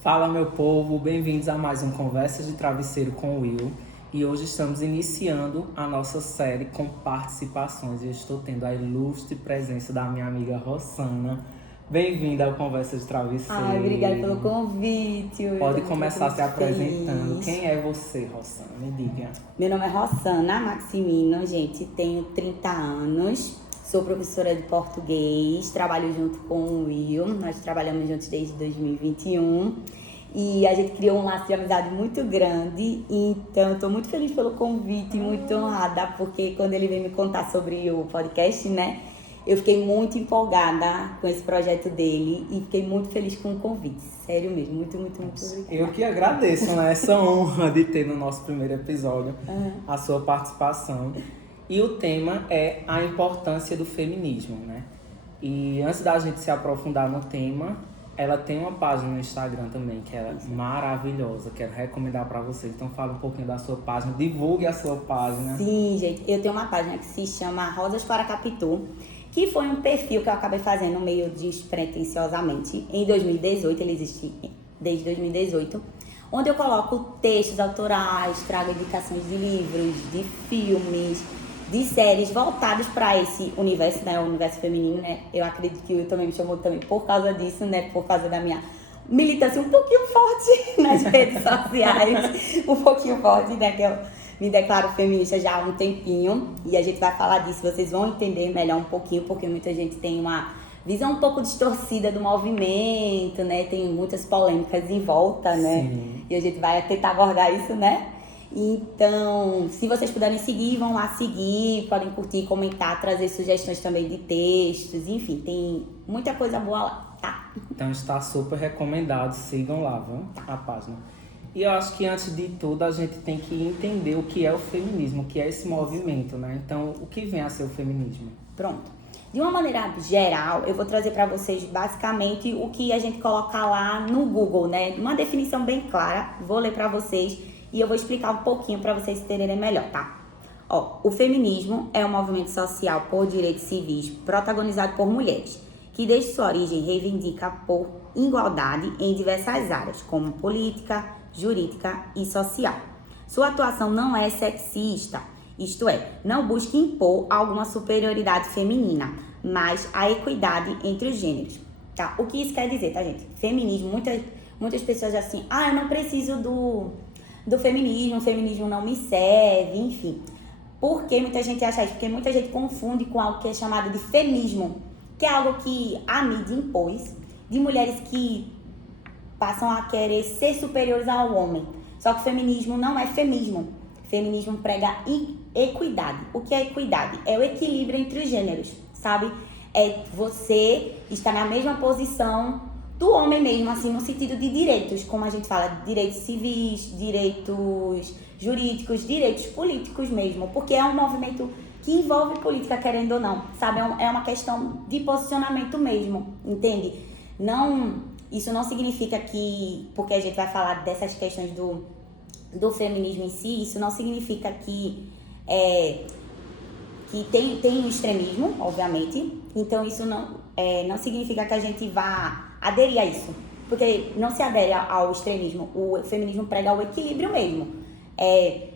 Fala, meu povo, bem-vindos a mais um Conversas de Travesseiro com o Will. E hoje estamos iniciando a nossa série com participações. E eu estou tendo a ilustre presença da minha amiga Rossana. Bem-vinda ao Conversas de Travesseiro. Ai, obrigada pelo convite. Pode começar se apresentando. Feliz. Quem é você, Rossana? Me diga. Meu nome é Rossana Maximino, gente. Tenho 30 anos. Sou professora de português. Trabalho junto com o Will. Nós trabalhamos juntos desde 2021. E a gente criou um laço de amizade muito grande. Então, estou muito feliz pelo convite, muito honrada, porque quando ele veio me contar sobre o podcast, né? Eu fiquei muito empolgada com esse projeto dele e fiquei muito feliz com o convite. Sério mesmo, muito obrigada. Eu que agradeço, né? Essa honra de ter no nosso primeiro episódio a sua participação. E o tema é a importância do feminismo, né? E antes da gente se aprofundar no tema, ela tem uma página no Instagram também, que é maravilhosa. Quero recomendar para vocês. Então fala um pouquinho da sua página, divulgue a sua página. Sim, gente. Eu tenho uma página que se chama Rosas para Capitu, que foi um perfil que eu acabei fazendo meio despretensiosamente. Em 2018, ele existe desde 2018, onde eu coloco textos autorais, trago indicações de livros, de filmes, de séries voltadas para esse universo, né, o universo feminino, né? Eu acredito que o Will também me chamou também por causa disso, né, por causa da minha militância um pouquinho forte nas redes sociais, um pouquinho forte, né, que eu me declaro feminista já há um tempinho, e a gente vai falar disso, vocês vão entender melhor um pouquinho, porque muita gente tem uma visão um pouco distorcida do movimento, né, tem muitas polêmicas em volta, né, Sim. E a gente vai tentar abordar isso, né. Então, se vocês puderem seguir, vão lá seguir, podem curtir, comentar, trazer sugestões também de textos, enfim, tem muita coisa boa lá, tá? Então está super recomendado, sigam lá, viu? A página. E eu acho que antes de tudo a gente tem que entender o que é o feminismo, o que é esse movimento, né? Então, o que vem a ser o feminismo? Pronto. De uma maneira geral, eu vou trazer para vocês basicamente o que a gente coloca lá no Google, né? Uma definição bem clara, vou ler para vocês e eu vou explicar um pouquinho para vocês entenderem melhor, tá? Ó, o feminismo é um movimento social por direitos civis protagonizado por mulheres, que desde sua origem reivindica por igualdade em diversas áreas, como política, jurídica e social. Sua atuação não é sexista, isto é, não busca impor alguma superioridade feminina, mas a equidade entre os gêneros, tá? O que isso quer dizer, tá, gente? Feminismo, muitas pessoas assim, eu não preciso do feminismo, o feminismo não me serve, enfim. Por que muita gente acha isso? Porque muita gente confunde com algo que é chamado de feminismo, que é algo que a mídia impôs, de mulheres que passam a querer ser superiores ao homem. Só que o feminismo não é feminismo. Feminismo prega equidade. O que é equidade? É o equilíbrio entre os gêneros, sabe? É você estar na mesma posição do homem mesmo, assim, no sentido de direitos, como a gente fala, direitos civis, direitos jurídicos, direitos políticos mesmo, porque é um movimento que envolve política, querendo ou não, sabe? É uma questão de posicionamento mesmo, entende? Isso não significa que, porque a gente vai falar dessas questões do feminismo em si, isso não significa que tem um extremismo, obviamente, então isso não significa que a gente vá aderir a isso, porque não se adere ao extremismo, o feminismo prega o equilíbrio mesmo,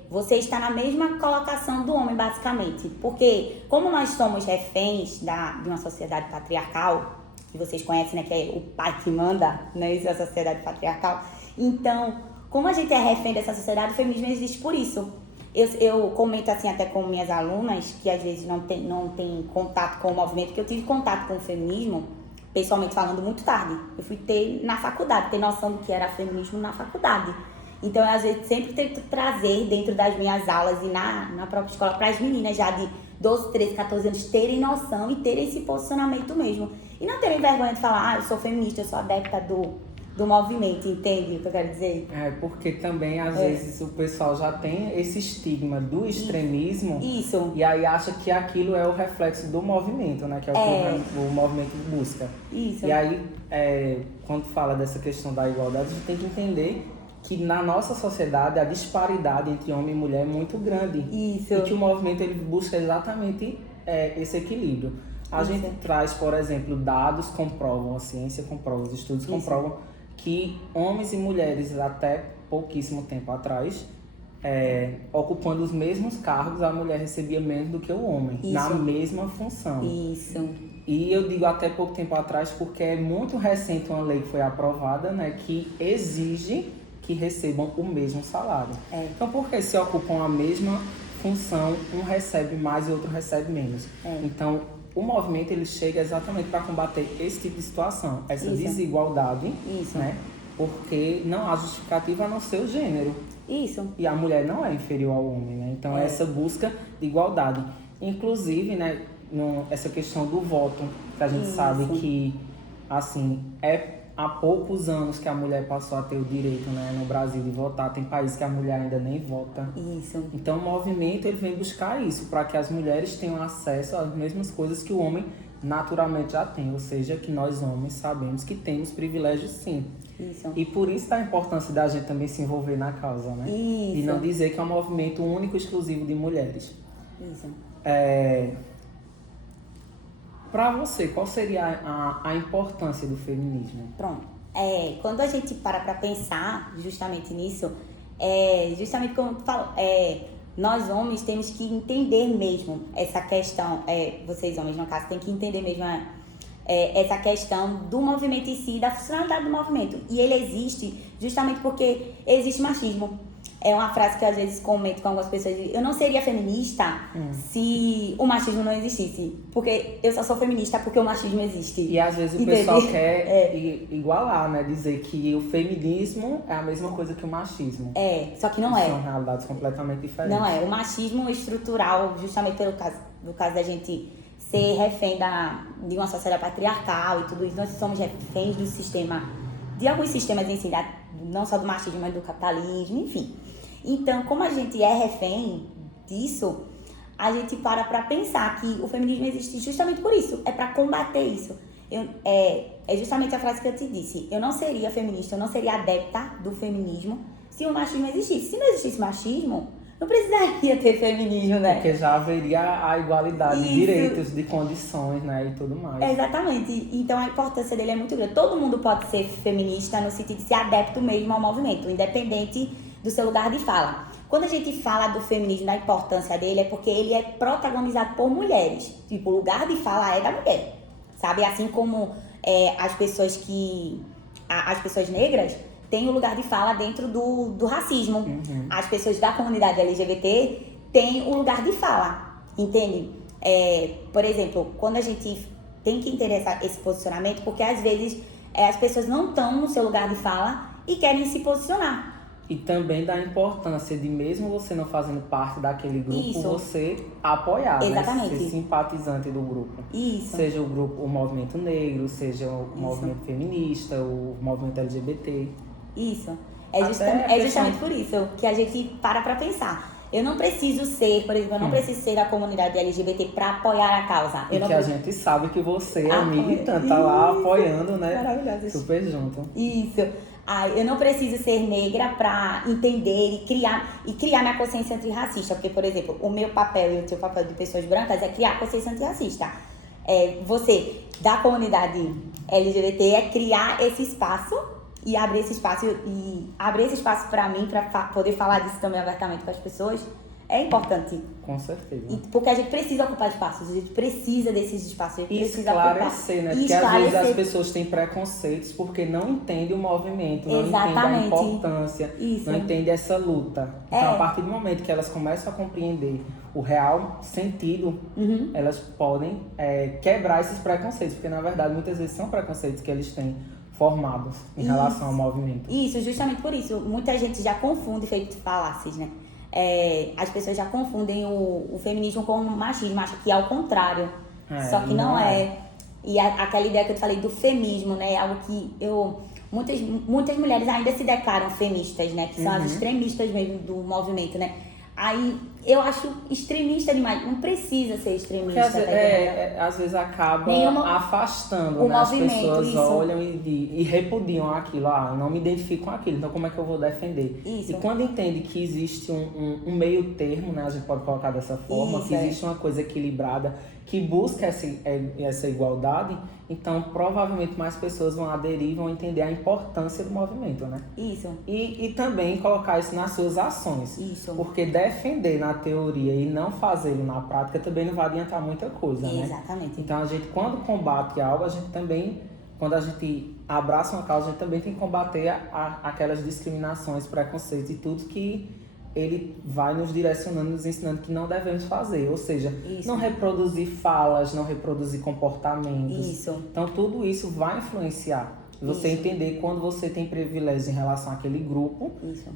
você está na mesma colocação do homem, basicamente, porque como nós somos reféns de uma sociedade patriarcal, que vocês conhecem, né, que é o pai que manda, né, isso é a sociedade patriarcal, então, como a gente é refém dessa sociedade, o feminismo existe por isso. Eu comento assim até com minhas alunas, que às vezes não tem contato com o movimento, que eu tive contato com o feminismo, pessoalmente falando, muito tarde. Eu fui ter na faculdade, ter noção do que era feminismo na faculdade. Então, eu, às vezes, sempre tento trazer dentro das minhas aulas e na própria escola para as meninas já de 12, 13, 14 anos terem noção e terem esse posicionamento mesmo. E não terem vergonha de falar, eu sou feminista, eu sou adepta do movimento, entende o que eu quero dizer? Porque também, às vezes, o pessoal já tem esse estigma do extremismo. Isso. E aí acha que aquilo é o reflexo do movimento, né? Que é o que o movimento busca. Isso. E aí, quando fala dessa questão da igualdade, a gente tem que entender que na nossa sociedade a disparidade entre homem e mulher é muito grande. Isso. E que o movimento ele busca exatamente esse equilíbrio. A gente traz, por exemplo, dados comprovam, a ciência comprova, os estudos comprovam que homens e mulheres até pouquíssimo tempo atrás, ocupando os mesmos cargos, a mulher recebia menos do que o homem, na mesma função. Isso. E eu digo até pouco tempo atrás porque é muito recente uma lei que foi aprovada, né, que exige que recebam o mesmo salário. Então, por que se ocupam a mesma função, um recebe mais e outro recebe menos? Então, o movimento ele chega exatamente para combater esse tipo de situação, essa desigualdade, né? Porque não há justificativa a não ser o gênero. Isso. E a mulher não é inferior ao homem, né? Então, essa busca de igualdade. Inclusive, né, essa questão do voto, que a gente sabe que, assim, há poucos anos que a mulher passou a ter o direito, né, no Brasil de votar. Tem países que a mulher ainda nem vota. Isso. Então, o movimento ele vem buscar isso, para que as mulheres tenham acesso às mesmas coisas que o homem naturalmente já tem. Ou seja, que nós homens sabemos que temos privilégios sim. Isso. E por isso a importância da gente também se envolver na causa, né? Isso. E não dizer que é um movimento único e exclusivo de mulheres. Isso. Para você, qual seria a importância do feminismo? Pronto. Quando a gente para pensar justamente nisso, justamente como tu falou, nós homens temos que entender mesmo essa questão, vocês homens no caso, têm que entender mesmo essa questão do movimento em si, da funcionalidade do movimento. E ele existe justamente porque existe machismo. É uma frase que eu às vezes comento com algumas pessoas. Eu não seria feminista se o machismo não existisse. Porque eu só sou feminista porque o machismo existe. E às vezes o pessoal quer igualar, né? Dizer que o feminismo é a mesma coisa que o machismo. Só que não é. São realidades completamente diferentes. Não é. O machismo estrutural, justamente pelo caso da gente ser refém de uma sociedade patriarcal e tudo isso, nós somos reféns do sistema, de alguns sistemas em si, não só do machismo, mas do capitalismo, enfim. Então, como a gente é refém disso, a gente para pensar que o feminismo existe justamente por isso, é para combater isso. É justamente a frase que eu te disse, eu não seria feminista, eu não seria adepta do feminismo se o machismo existisse. Se não existisse machismo, não precisaria ter feminismo, né? Porque já haveria a igualdade de direitos, de condições, né? E tudo mais. Exatamente. Então a importância dele é muito grande. Todo mundo pode ser feminista no sentido de ser adepto mesmo ao movimento, independente do seu lugar de fala. Quando a gente fala do feminismo, da importância dele, é porque ele é protagonizado por mulheres. Tipo, o lugar de fala é da mulher, sabe? Assim como as pessoas negras têm o lugar de fala dentro do racismo. As pessoas da comunidade LGBT têm o lugar de fala, entende? Por exemplo, quando a gente tem que entender esse posicionamento, porque às vezes as pessoas não estão no seu lugar de fala e querem se posicionar. E também da importância de, mesmo você não fazendo parte daquele grupo, você apoiar, exatamente, né? Ser simpatizante do grupo. Isso. Seja o movimento negro, seja o movimento feminista, o movimento LGBT. Isso. Justamente por isso que a gente para pensar. Eu não preciso ser, por exemplo, da comunidade LGBT para apoiar a causa. A gente sabe que você é militante, tá lá apoiando, né? Maravilhoso. Super junto. Isso. Eu não preciso ser negra para entender e criar minha consciência antirracista. Porque, por exemplo, o meu papel e o teu papel de pessoas brancas é criar consciência antirracista. Você, da comunidade LGBT, é criar esse espaço e abrir esse espaço para mim, para poder falar disso também abertamente com as pessoas, é importante. Com certeza. Porque a gente precisa ocupar espaços, a gente precisa desses espaços. E esclarecer, né? Porque às vezes as pessoas têm preconceitos porque não entendem o movimento, não entendem a importância, não entendem essa luta. Então, a partir do momento que elas começam a compreender o real sentido, elas podem quebrar esses preconceitos, porque na verdade muitas vezes são preconceitos que eles têm formados em relação ao movimento. Isso, justamente por isso. Muita gente já confunde, feito falácias, né? As pessoas já confundem o feminismo com o machismo, acham que é ao contrário. Só que não é. E aquela ideia que eu te falei do feminismo, né? É algo que muitas mulheres ainda se declaram feministas, né? Que são as extremistas mesmo do movimento, né? Aí eu acho extremista demais. Não precisa ser extremista. Porque às vezes acaba afastando, né? As pessoas isso. olham e repudiam aquilo. Não me identifico com aquilo, então como é que eu vou defender? Isso. E quando entende que existe um meio termo, né? A gente pode colocar dessa forma, isso, que existe uma coisa equilibrada que busca essa igualdade, então provavelmente mais pessoas vão aderir, vão entender a importância do movimento, né? Isso. E também colocar isso nas suas ações. Isso. Porque defender na teoria e não fazê-lo na prática também não vai adiantar muita coisa, né? Exatamente. Então a gente, quando combate algo, a gente também, quando a gente abraça uma causa, a gente também tem que combater aquelas discriminações, preconceitos e tudo que ele vai nos direcionando, nos ensinando que não devemos fazer. Ou seja, não reproduzir falas, não reproduzir comportamentos. Isso. Então tudo isso vai influenciar. Você entender quando você tem privilégios em relação àquele grupo,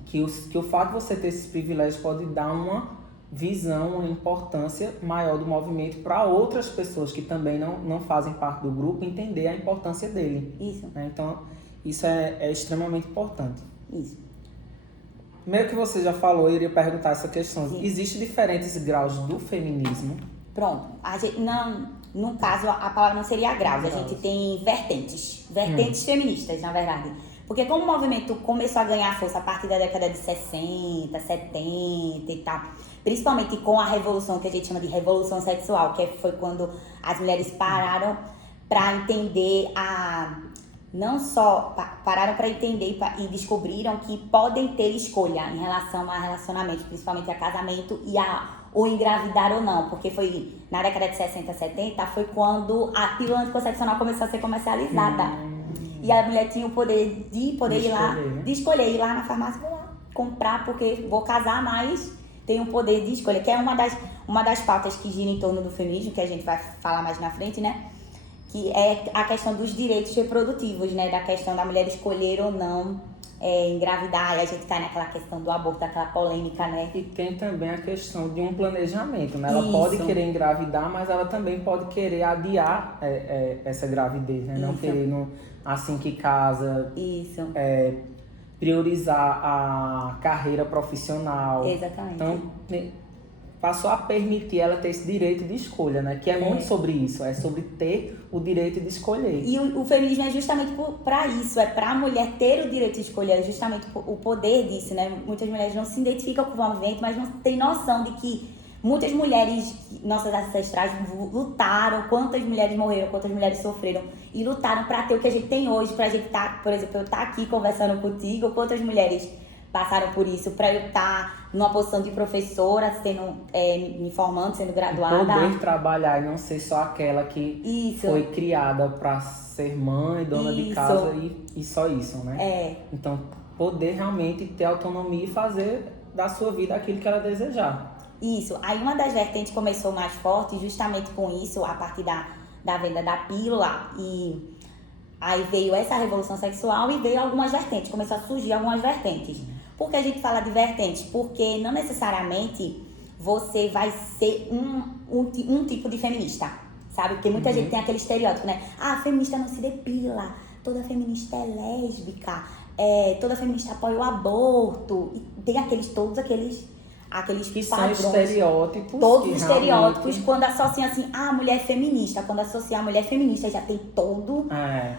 que o fato de você ter esses privilégios pode dar uma visão, uma importância maior do movimento para outras pessoas que também não fazem parte do grupo entender a importância dele. Isso. Né? Então, isso é extremamente importante. Isso. Meio que você já falou, eu iria perguntar essa questão. Sim. Existem diferentes graus do feminismo? Pronto. A gente, no caso, a palavra não seria graus. A gente tem vertentes. Vertentes feministas, na verdade. Porque como o movimento começou a ganhar força a partir da década de 60, 70 e tal, principalmente com a revolução, que a gente chama de revolução sexual, que foi quando as mulheres pararam para entender não só pararam para entender e descobriram que podem ter escolha em relação a relacionamentos, principalmente a casamento e ou engravidar ou não, porque foi na década de 60, 70, foi quando a pílula anticoncepcional começou a ser comercializada. E a mulher tinha o poder de ir lá, né? De escolher, ir lá na farmácia, vou lá comprar, porque vou casar, mas tem o poder de escolha, que é uma das pautas que gira em torno do feminismo, que a gente vai falar mais na frente, né? Que é a questão dos direitos reprodutivos, né? Da questão da mulher escolher ou não engravidar, e a gente tá naquela questão do aborto, aquela polêmica, né? E tem também a questão de um planejamento, né? Ela pode querer engravidar, mas ela também pode querer adiar essa gravidez, né? Não querer assim que casa. Isso. Priorizar a carreira profissional. Exatamente. Então, passou a permitir ela ter esse direito de escolha, né? Que é muito sobre isso, é sobre ter o direito de escolher. E o feminismo é justamente para isso, é para a mulher ter o direito de escolher, é justamente o poder disso, né? Muitas mulheres não se identificam com o movimento, mas não têm noção de que muitas mulheres, nossas ancestrais, lutaram, quantas mulheres morreram, quantas mulheres sofreram e lutaram para ter o que a gente tem hoje, pra gente estar, por exemplo, eu estar aqui conversando contigo, quantas mulheres passaram por isso, para eu estar numa posição de professora, me formando, sendo graduada. E poder trabalhar e não ser só aquela que foi criada para ser mãe, dona de casa e só isso, né? Então, poder realmente ter autonomia e fazer da sua vida aquilo que ela desejar. Isso. Aí uma das vertentes começou mais forte justamente com isso, a partir da venda da pílula, e aí veio essa revolução sexual e veio algumas vertentes, começou a surgir algumas vertentes. Por que a gente fala de vertentes? Porque não necessariamente você vai ser um tipo de feminista, sabe? Porque muita gente tem aquele estereótipo, né? A feminista não se depila, toda feminista é lésbica, toda feminista apoia o aborto, e tem todos aqueles que padrões, são estereótipos. Todos os estereótipos, quando associam assim, a mulher feminista, quando associa a mulher feminista, já tem todo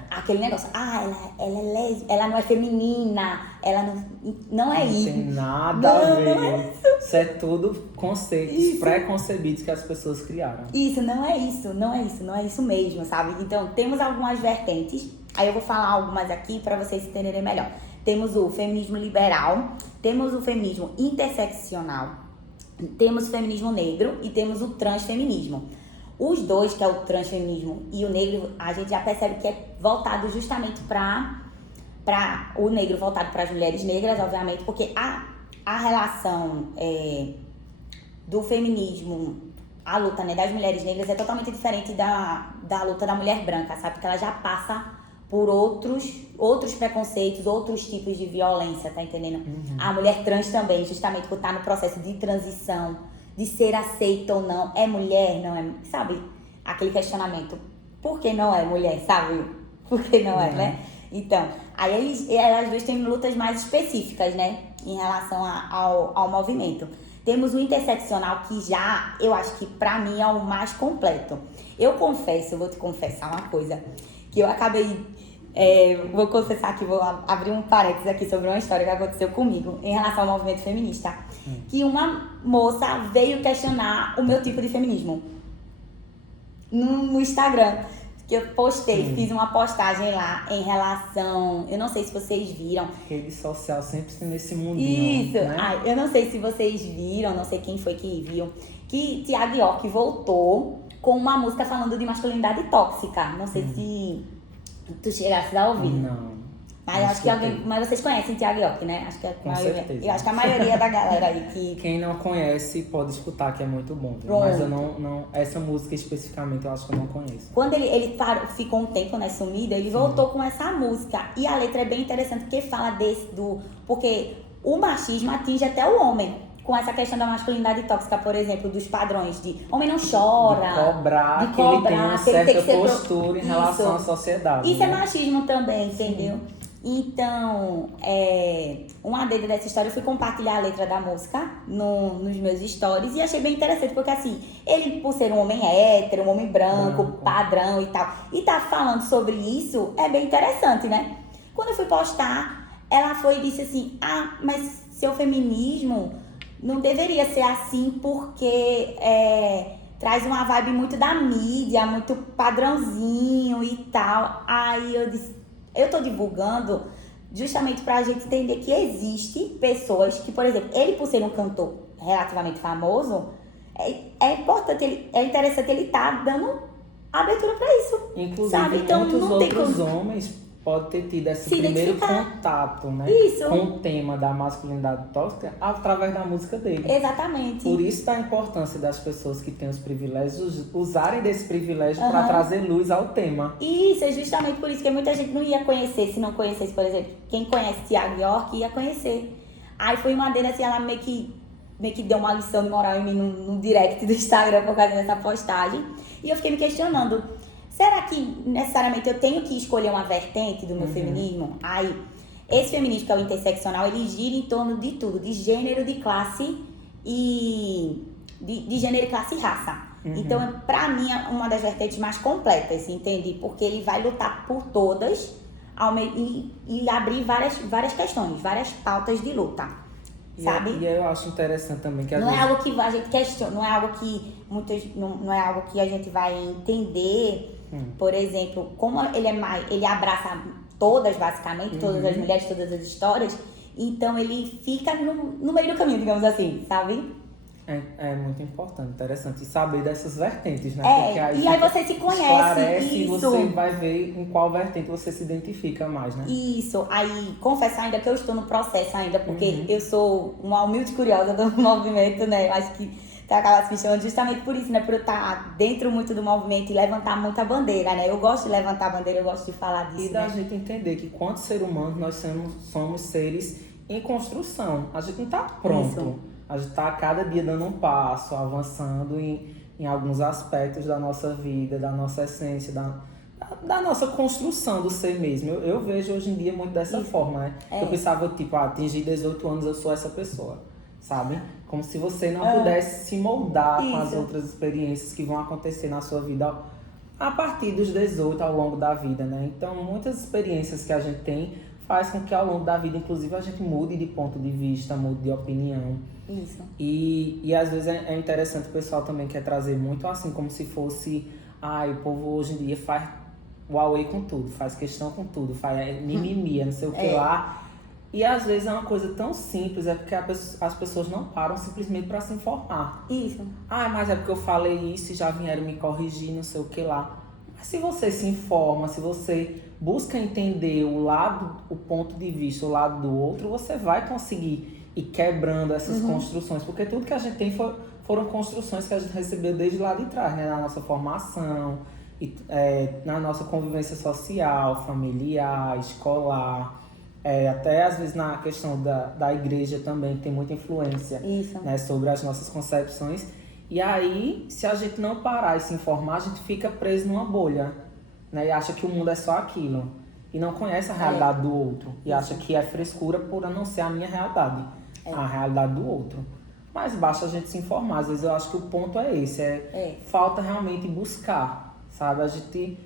aquele negócio. Ela é lésbica, ela não é feminina, ela não é isso. Não tem nada a ver. Não é isso é tudo conceitos pré-concebidos que as pessoas criaram. Isso, não é isso mesmo, sabe? Então, temos algumas vertentes, aí eu vou falar algumas aqui para vocês entenderem melhor. Temos o feminismo liberal, temos o feminismo interseccional, temos o feminismo negro e temos o transfeminismo. Os dois, que é o transfeminismo e o negro, a gente já percebe que é voltado justamente para o negro, voltado para as mulheres negras, obviamente, porque a relação do feminismo, a luta, né, das mulheres negras é totalmente diferente da luta da mulher branca, sabe? Porque ela já passa por outros preconceitos, outros tipos de violência, tá entendendo? A mulher trans também, justamente por estar no processo de transição, de ser aceita ou não, é mulher, não é, sabe? Aquele questionamento, por que não é mulher, sabe? Por que não é, né? Então, aí elas duas têm lutas mais específicas, né? Em relação ao movimento. Temos o interseccional, que já, eu acho que pra mim é o mais completo. Eu vou te confessar uma coisa, que eu acabei, vou confessar que vou abrir um parênteses aqui sobre uma história que aconteceu comigo em relação ao movimento feminista. Que uma moça veio questionar o meu tipo de feminismo no Instagram. Que eu postei, fiz uma postagem lá em relação... Eu não sei se vocês viram. Rede social sempre nesse mundinho. Isso. Né? Eu não sei se vocês viram, não sei quem foi que viu, que Thiago York voltou com uma música falando de masculinidade tóxica. Não sei se tu chegasse a ouvir. Não. Mas acho que alguém... Mas vocês conhecem Thiago York, né? Acho que Com certeza. Eu acho que a maioria da galera aí que... Quem não conhece pode escutar, que é muito bom. Pronto. Mas eu não... Essa música especificamente eu acho que eu não conheço. Quando ele ficou um tempo, né, sumido, ele voltou com essa música. E a letra é bem interessante, porque fala porque o machismo atinge até o homem. Com essa questão da masculinidade tóxica, por exemplo, dos padrões de homem não chora. De cobrar que ele tem uma certa postura em relação à sociedade. Isso, né? É machismo também, entendeu? Então, uma adenda dessa história, eu fui compartilhar a letra da música nos meus stories e achei bem interessante, porque assim, ele, por ser um homem hétero, um homem branco, padrão e tal, e tá falando sobre isso, é bem interessante, né? Quando eu fui postar, ela foi e disse assim, mas seu feminismo não deveria ser assim porque traz uma vibe muito da mídia, muito padrãozinho e tal. Aí eu disse, eu tô divulgando justamente pra gente entender que existe pessoas que, por exemplo, ele por ser um cantor relativamente famoso, é importante, é interessante ele tá dando abertura pra isso. Inclusive, sabe? Então, muitos não tem outros como... homens podem ter tido esse Se primeiro identificar. contato, né? Isso. Com o tema da masculinidade tóxica através da música dele. Exatamente. Por isso da importância das pessoas que têm os privilégios usarem desse privilégio para trazer luz ao tema. Isso, é justamente por isso que muita gente não ia conhecer, se não conhecesse, por exemplo, quem conhece Thiago York ia conhecer. Aí foi uma delas assim, ela meio que deu uma lição de moral em mim no direct do Instagram por causa dessa postagem. E eu fiquei me questionando, será que necessariamente eu tenho que escolher uma vertente do meu feminismo? Aí, esse feminismo que é o interseccional, ele gira em torno de tudo, de gênero, de classe e... de gênero, classe e raça. Então, pra mim, é uma das vertentes mais completas, entende? Porque ele vai lutar por todas e abrir várias questões, várias pautas de luta, sabe? E eu acho interessante também que às não vezes... é algo que a gente questiona, não é algo que não é algo que a gente vai entender. Por exemplo, como ele abraça todas, basicamente, todas as mulheres, todas as histórias, então ele fica no meio do caminho, digamos assim, sabe? É muito importante, interessante. E saber dessas vertentes, né? Porque aí você se conhece. Esclarece isso. E você vai ver em qual vertente você se identifica mais, né? Isso. Aí, confessar ainda que eu estou no processo ainda, porque eu sou uma humilde curiosa do movimento, né? Eu acho que acaba me chamando justamente por isso, né? Por eu estar dentro muito do movimento e levantar muita bandeira, né? Eu gosto de levantar a bandeira, eu gosto de falar disso, E da gente entender que, quanto ser humano, nós somos seres em construção. A gente não está pronto. Isso. A gente está a cada dia dando um passo, avançando em alguns aspectos da nossa vida, da nossa essência, da nossa construção do ser mesmo. Eu vejo hoje em dia muito dessa forma, né? Eu pensava, tipo, atingir 18 anos, eu sou essa pessoa, sabe? Como se você não pudesse se moldar com as outras experiências que vão acontecer na sua vida a partir dos 18, ao longo da vida, né? Então, muitas experiências que a gente tem faz com que ao longo da vida, inclusive, a gente mude de ponto de vista, mude de opinião. Isso. E às vezes é interessante, o pessoal também quer trazer muito assim, como se fosse, o povo hoje em dia faz Huawei com tudo, faz questão com tudo, faz mimimi, não sei o que lá. E às vezes é uma coisa tão simples, é porque as pessoas não param simplesmente para se informar. Isso. Mas é porque eu falei isso e já vieram me corrigir, não sei o que lá. Mas se você se informa, se você busca entender o ponto de vista, o lado do outro, você vai conseguir ir quebrando essas construções. Porque tudo que a gente tem foram construções que a gente recebeu desde lá de trás, né? Na nossa formação, na nossa convivência social, familiar, escolar. Até às vezes na questão da igreja também tem muita influência, né, sobre as nossas concepções. E aí, se a gente não parar e se informar, a gente fica preso numa bolha, né, e acha que o mundo é só aquilo. E não conhece a realidade do outro. E acha que é frescura por não ser a minha realidade, a realidade do outro. mas basta a gente se informar. Às vezes eu acho que o ponto é esse, falta realmente buscar, sabe?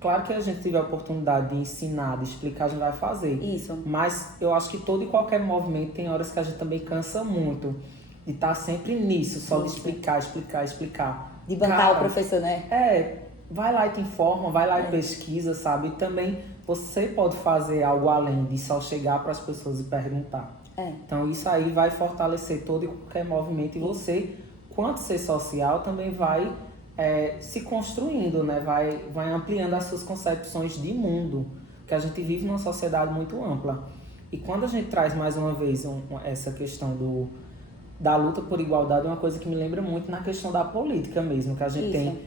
Claro que a gente tiver a oportunidade de ensinar, de explicar, a gente vai fazer. Isso. Mas eu acho que todo e qualquer movimento tem horas que a gente também cansa muito de estar sempre nisso, só de explicar. De bancar o professor, né? Vai lá e te informa, vai lá e pesquisa, sabe? E também você pode fazer algo além de só chegar para as pessoas e perguntar. Então isso aí vai fortalecer todo e qualquer movimento e você, quanto ser social, também vai se construindo, né? Vai ampliando as suas concepções de mundo, porque a gente vive numa sociedade muito ampla. E quando a gente traz mais uma vez essa questão da luta por igualdade, é uma coisa que me lembra muito na questão da política mesmo, que a gente tem,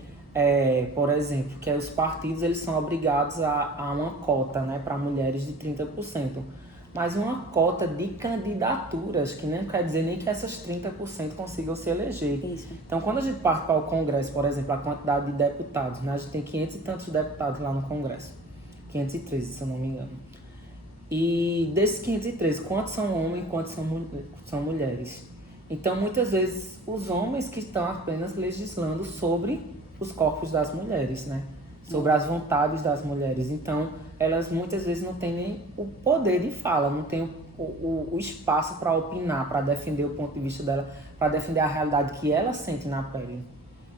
por exemplo, que os partidos eles são obrigados a uma cota, né, para mulheres de 30%. Mas uma cota de candidaturas, que não quer dizer nem que essas 30% consigam se eleger. Isso. Então, quando a gente parte para o Congresso, por exemplo, a quantidade de deputados, né? A gente tem 500 e tantos deputados lá no Congresso. 513, se eu não me engano. E desses 513, quantos são homens e quantos são mulheres? Então, muitas vezes, os homens que estão apenas legislando sobre os corpos das mulheres, né? Sobre as vontades das mulheres. Então, elas muitas vezes não têm nem o poder de fala, não têm o espaço para opinar, para defender o ponto de vista dela, para defender a realidade que ela sente na pele.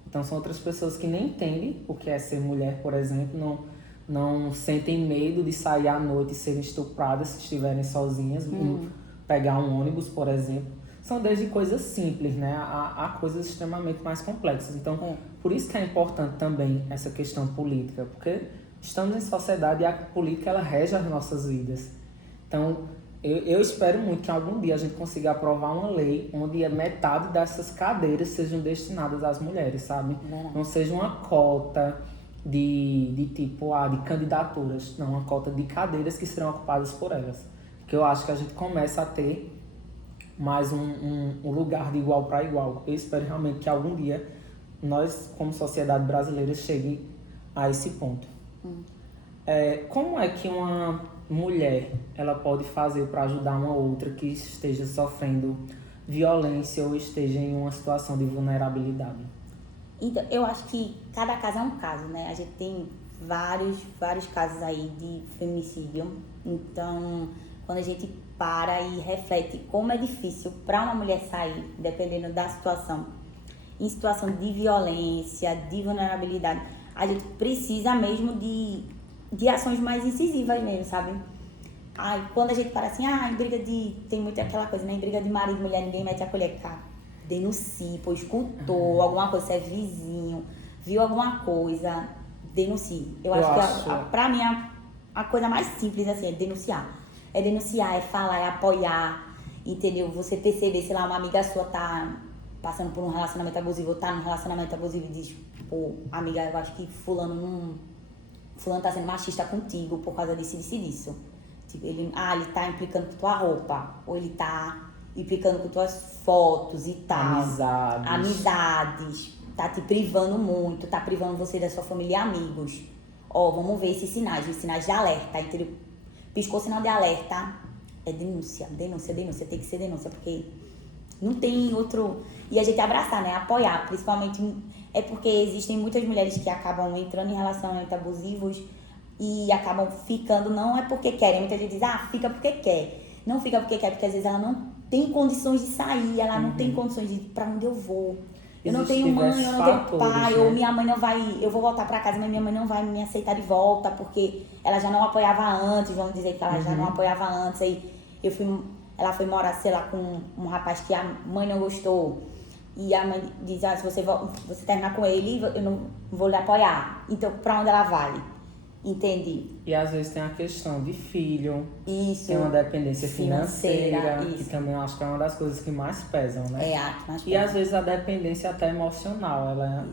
Então, são outras pessoas que nem entendem o que é ser mulher, por exemplo, não sentem medo de sair à noite e serem estupradas se estiverem sozinhas, pegar um ônibus, por exemplo. São desde coisas simples, né, a coisas extremamente mais complexas. Então, por isso que é importante também essa questão política, porque estamos em sociedade e a política ela rege as nossas vidas. Então, eu espero muito que algum dia a gente consiga aprovar uma lei onde metade dessas cadeiras sejam destinadas às mulheres, sabe? Não seja uma cota de candidaturas, não, uma cota de cadeiras que serão ocupadas por elas. Porque eu acho que a gente começa a ter mais um lugar de igual para igual. Eu espero realmente que algum dia nós, como sociedade brasileira, chegue a esse ponto. Como é que uma mulher ela pode fazer para ajudar uma outra que esteja sofrendo violência ou esteja em uma situação de vulnerabilidade? Então, eu acho que cada caso é um caso, né? A gente tem vários casos aí de feminicídio. Então, quando a gente para e reflete como é difícil para uma mulher sair, dependendo da situação, em situação de violência, de vulnerabilidade, a gente precisa mesmo de ações mais incisivas mesmo, sabe? Quando a gente para assim, em briga tem muito aquela coisa, né? Em briga de marido e mulher, ninguém mete a colher. Cara, denuncie, pô, escutou alguma coisa, você é vizinho, viu alguma coisa, denuncie. Eu acho que pra mim a coisa mais simples assim é denunciar. É denunciar, é falar, é apoiar, entendeu? Você perceber, sei lá, uma amiga sua tá passando por um relacionamento abusivo, ou tá num relacionamento abusivo e diz, pô, amiga, eu acho que fulano tá sendo machista contigo por causa disso. Tipo, ele tá implicando com tua roupa, ou ele tá implicando com tuas fotos e tal. Amizades. Tá te privando muito, tá privando você da sua família e amigos. Vamos ver esses sinais de alerta, entendeu? Piscou o sinal de alerta, é denúncia, tem que ser denúncia, porque não tem outro... E a gente abraçar, né, apoiar, principalmente, é porque existem muitas mulheres que acabam entrando em relacionamentos abusivos e acabam ficando, não é porque querem, muita gente diz, fica porque quer. Não fica porque quer, porque às vezes ela não tem condições de sair, ela não tem condições de ir pra onde eu vou. Eu não tenho mãe, eu não tenho pai, ou minha mãe não vai... Eu vou voltar pra casa, mas minha mãe não vai me aceitar de volta, porque ela já não apoiava antes, vamos dizer que ela já não apoiava antes. Aí ela foi morar, sei lá, com um rapaz que a mãe não gostou. E a mãe diz, se você terminar com ele, eu não vou lhe apoiar. Então, pra onde ela vai? Entendi. E às vezes tem a questão de filho, isso, tem uma dependência financeira, isso. que também eu acho que é uma das coisas que mais pesam, né? A que mais pesa. E às vezes a dependência até emocional, ela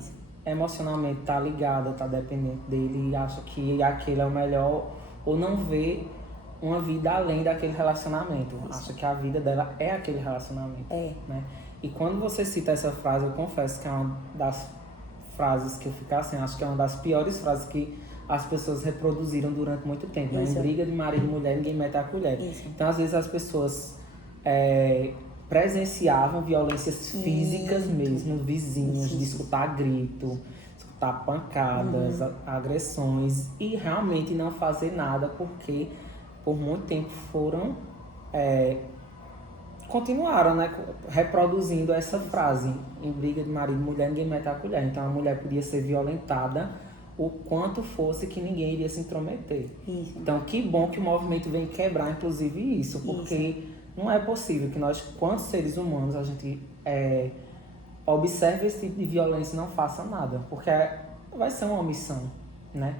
emocionalmente tá ligada, tá dependente dele e acha que aquele é o melhor, ou não vê uma vida além daquele relacionamento. Isso. Acha que a vida dela é aquele relacionamento. Né? E quando você cita essa frase, eu confesso que é uma das frases que eu fico assim, acho que é uma das piores frases que as pessoas reproduziram durante muito tempo, né? Em briga de marido e mulher, ninguém mete a colher. Isso. Então, às vezes, as pessoas presenciavam violências físicas mesmo, vizinhos, de escutar grito, escutar pancadas, agressões, e realmente não fazer nada, porque por muito tempo continuaram, né, reproduzindo essa frase: em briga de marido e mulher ninguém mete a colher. Então a mulher podia ser violentada o quanto fosse, que ninguém iria se intrometer. Isso. Então que bom que o movimento vem quebrar inclusive isso, porque não é possível que nós, quanto seres humanos, a gente observe esse tipo de violência e não faça nada, porque vai ser uma omissão, né?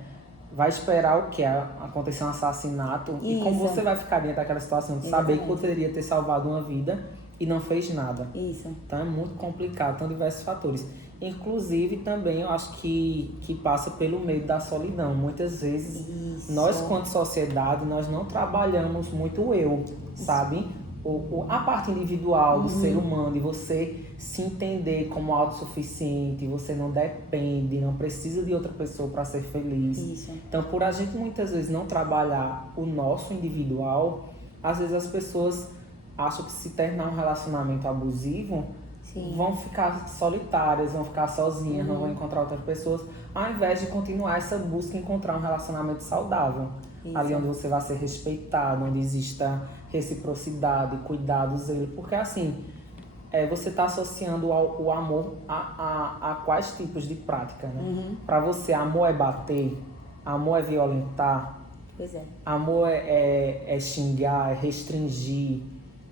Vai esperar o quê? Acontecer um assassinato. E como você vai ficar dentro daquela situação de saber que poderia ter salvado uma vida e não fez nada? Isso. Então é muito complicado, são diversos fatores. Inclusive também eu acho que passa pelo meio da solidão. Muitas vezes nós, quanto sociedade, nós não trabalhamos muito o eu, sabe? A parte individual do ser humano, de você se entender como autossuficiente, você não depende, não precisa de outra pessoa para ser feliz. Isso. Então, por a gente muitas vezes não trabalhar o nosso individual, às vezes as pessoas acham que se terminar um relacionamento abusivo, vão ficar solitárias, vão ficar sozinhas, não vão encontrar outras pessoas, ao invés de continuar essa busca e encontrar um relacionamento saudável. Ali onde você vai ser respeitado, onde exista reciprocidade, cuidado, zelo. Porque assim, você está associando o amor a quais tipos de prática, né? Para você, amor é bater, amor é violentar, amor é xingar, é restringir,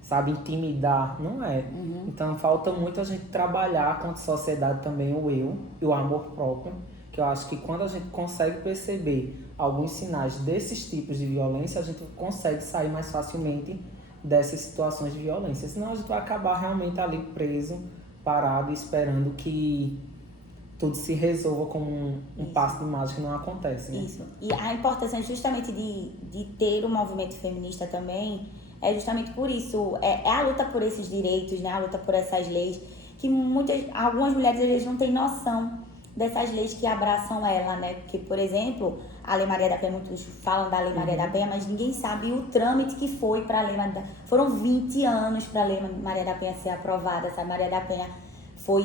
sabe, intimidar. Não é. Então falta muito a gente trabalhar quanto sociedade também o eu e o amor próprio, que eu acho que quando a gente consegue perceber alguns sinais desses tipos de violência, a gente consegue sair mais facilmente dessas situações de violência. Senão a gente vai acabar realmente ali preso, parado, esperando que tudo se resolva como um passo de mágica, que não acontece, né? Isso. E a importância justamente de ter o movimento feminista também é justamente por isso. É a luta por esses direitos, né? A luta por essas leis, que algumas mulheres às vezes não têm noção dessas leis que abraçam ela, né? Porque, por exemplo, a Lei Maria da Penha, muitos falam da Lei Maria da Penha, mas ninguém sabe o trâmite que foi para a Lei Maria da Penha. Foram 20 anos para a Lei Maria da Penha ser aprovada. Essa Maria da Penha foi